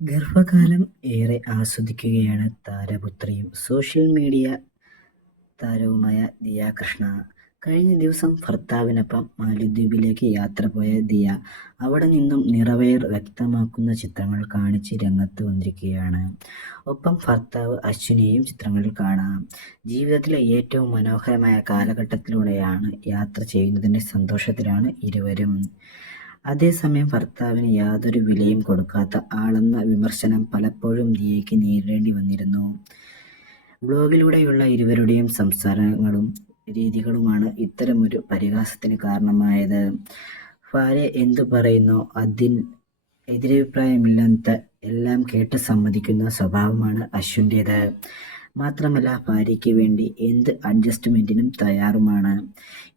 ഗർഭകാലം ഏറെ ആസ്വദിക്കുകയാണ് താരപുത്രിയും social media താരവുമായ ദിയ കൃഷ്ണ. കഴിഞ്ഞ ദിവസം ഭർത്താവിനൊപ്പം മാലിദ്വീപിലേക്ക് യാത്ര പോയ ദിയ അവിടെ നിന്നും നിറവേർ വ്യക്തമാക്കുന്ന ചിത്രങ്ങൾ കാണിച്ച് രംഗത്ത് വന്നിരിക്കുകയാണ്. ഒപ്പം ഭർത്താവ് അശ്വിനിയെയും ചിത്രങ്ങളിൽ കാണാം. ജീവിതത്തിലെ ഏറ്റവും മനോഹരമായ കാലഘട്ടത്തിലൂടെയാണ് യാത്ര ചെയ്യുന്നതിന്റെ സന്തോഷത്തിലാണ് ഇരുവരും. അതേസമയം ഭർത്താവിന് യാതൊരു വിലയും കൊടുക്കാത്ത ആളെന്ന വിമർശനം പലപ്പോഴും ദിയയ്ക്ക് നേരിടേണ്ടി വന്നിരുന്നു. ബ്ലോഗിലൂടെയുള്ള ഇരുവരുടെയും സംസാരങ്ങളും രീതികളുമാണ് ഇത്തരമൊരു പരിഹാസത്തിന് കാരണമായത്. ഭാര്യ എന്തു പറയുന്നോ അതിൽ എതിരഭിപ്രായമില്ലാത്ത എല്ലാം കേട്ട് സമ്മതിക്കുന്ന സ്വഭാവമാണ് അശ്വിന്റേത്. മാത്രമല്ല ഭാര്യയ്ക്ക് വേണ്ടി എന്ത് അഡ്ജസ്റ്റ്മെന്റിനും തയ്യാറുമാണ്.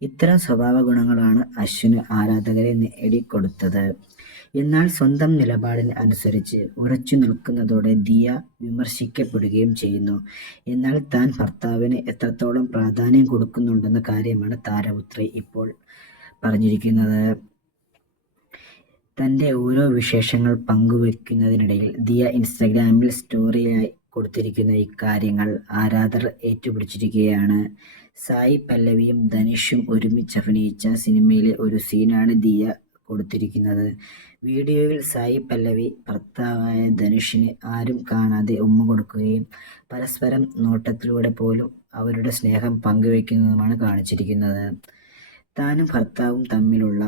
ഇത്തരം സ്വഭാവ ഗുണങ്ങളാണ് അശ്വിന് ആരാധകരെ നേടിക്കൊടുത്തത്. എന്നാൽ സ്വന്തം നിലപാടിന് അനുസരിച്ച് ഉറച്ചു നിൽക്കുന്നതോടെ ദിയ വിമർശിക്കപ്പെടുകയും ചെയ്യുന്നു. എന്നാൽ താൻ ഭർത്താവിന് എത്രത്തോളം പ്രാധാന്യം കൊടുക്കുന്നുണ്ടെന്ന കാര്യമാണ് താരപുത്രി ഇപ്പോൾ പറഞ്ഞിരിക്കുന്നത്. തന്റെ ഓരോ വിശേഷങ്ങൾ പങ്കുവെക്കുന്നതിനിടയിൽ ദിയ ഇൻസ്റ്റഗ്രാമിൽ സ്റ്റോറിയായി കൊടുത്തിരിക്കുന്ന ഇക്കാര്യങ്ങൾ ആരാധകർ ഏറ്റുപിടിച്ചിരിക്കുകയാണ്. സായി പല്ലവിയും ധനുഷും ഒരുമിച്ച് അഭിനയിച്ച സിനിമയിലെ ഒരു സീനാണ് ദിയ കൊടുത്തിരിക്കുന്നത്. വീഡിയോയിൽ സായി പല്ലവി ഭർത്താവായ ധനുഷിന് ആരും കാണാതെ ഉമ്മ കൊടുക്കുകയും പരസ്പരം നോട്ടത്തിലൂടെ പോലും അവരുടെ സ്നേഹം പങ്കുവയ്ക്കുന്നതുമാണ് കാണിച്ചിരിക്കുന്നത്. താനും ഭർത്താവും തമ്മിലുള്ള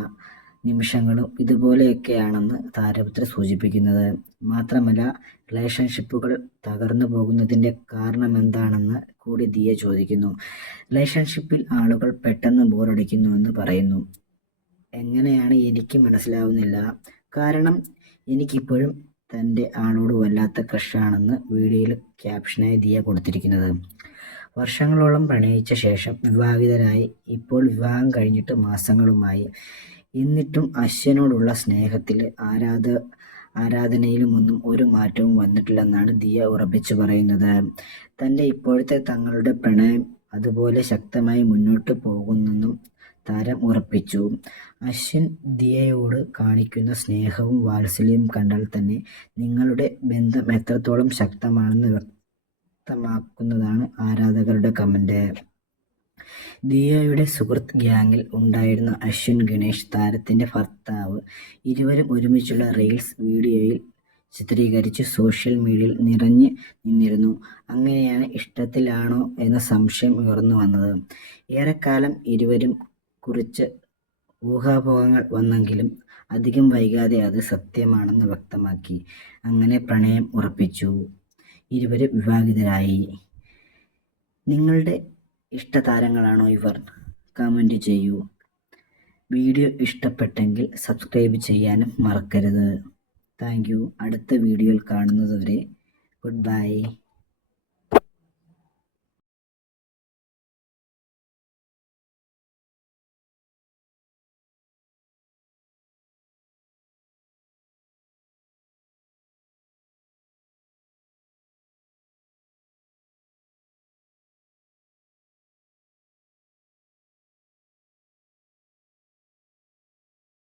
നിമിഷങ്ങളും ഇതുപോലെയൊക്കെയാണെന്ന് താരപുത്രി സൂചിപ്പിക്കുന്നത്. മാത്രമല്ല റിലേഷൻഷിപ്പുകൾ തകർന്നു തകർന്നുപോകുന്നതിന്റെ കാരണമെന്താണെന്ന് കൂടി ദിയ ചോദിക്കുന്നു. റിലേഷൻഷിപ്പിൽ ആളുകൾ പെട്ടെന്ന് ബോറടിക്കുന്നുവെന്ന് പറയുന്നു. എങ്ങനെയാണ് എനിക്ക് മനസ്സിലാവുന്നില്ല. കാരണം എനിക്കിപ്പോഴും തന്റെ ആളോട് വല്ലാത്ത ക്രഷാണെന്ന് വീഡിയോയിൽ ക്യാപ്ഷനായി ദിയ കൊടുത്തിരിക്കുന്നത്. വർഷങ്ങളോളം പ്രണയിച്ച ശേഷം വിവാഹിതരായി. ഇപ്പോൾ വിവാഹം കഴിഞ്ഞിട്ട് മാസങ്ങളുമായി. എന്നിട്ടും അശ്വനോടുള്ള സ്നേഹത്തിൽ ആരാധ ആരാധനയിലുമൊന്നും ഒരു മാറ്റവും വന്നിട്ടില്ലെന്നാണ് ദിയ ഉറപ്പിച്ചു പറയുന്നത്. തന്റെ ഇപ്പോഴത്തെ തങ്ങളുടെ പ്രണയം അതുപോലെ ശക്തമായി മുന്നോട്ട് പോകുമെന്നും താരം ഉറപ്പിച്ചു. അശ്വിൻ ദിയയോട് കാണിക്കുന്ന സ്നേഹവും വാത്സല്യവും കണ്ടാൽ തന്നെ നിങ്ങളുടെ ബന്ധം എത്രത്തോളം ശക്തമാണെന്ന് വ്യക്തമാക്കുന്നതാണ് ആരാധകരുടെ കമന്റ്. ദിയയുടെ സുഹൃത്ത് ഗ്യാങ്ങിൽ ഉണ്ടായിരുന്ന അശ്വിൻ ഗണേഷ് താരത്തിന്റെ ഭർത്താവ്. ഇരുവരും ഒരുമിച്ചുള്ള റീൽസ് വീഡിയോയിൽ ചിത്രീകരിച്ച് സോഷ്യൽ മീഡിയയിൽ നിറഞ്ഞ് നിന്നിരുന്നു. അങ്ങനെയാണ് ഇഷ്ടത്തിലാണോ എന്ന സംശയം ഉയർന്നു വന്നത്. ഏറെക്കാലം ഇരുവരും കുറിച്ച് ഊഹാപോഹങ്ങൾ വന്നെങ്കിലും അധികം വൈകാതെ അത് സത്യമാണെന്ന് വ്യക്തമാക്കി. അങ്ങനെ പ്രണയം ഉറപ്പിച്ചു. ഇരുവരും വിവാഹിതരായി. നിങ്ങളുടെ ഇഷ്ടതാരങ്ങളാണോ ഇവർ? കമന്റ് ചെയ്യൂ. വീഡിയോ ഇഷ്ടപ്പെട്ടെങ്കിൽ സബ്സ്ക്രൈബ് ചെയ്യാനും മറക്കരുത്. താങ്ക്യൂ അടുത്ത വീഡിയോയിൽ കാണുന്നതുവരെ ഗുഡ് ബൈ.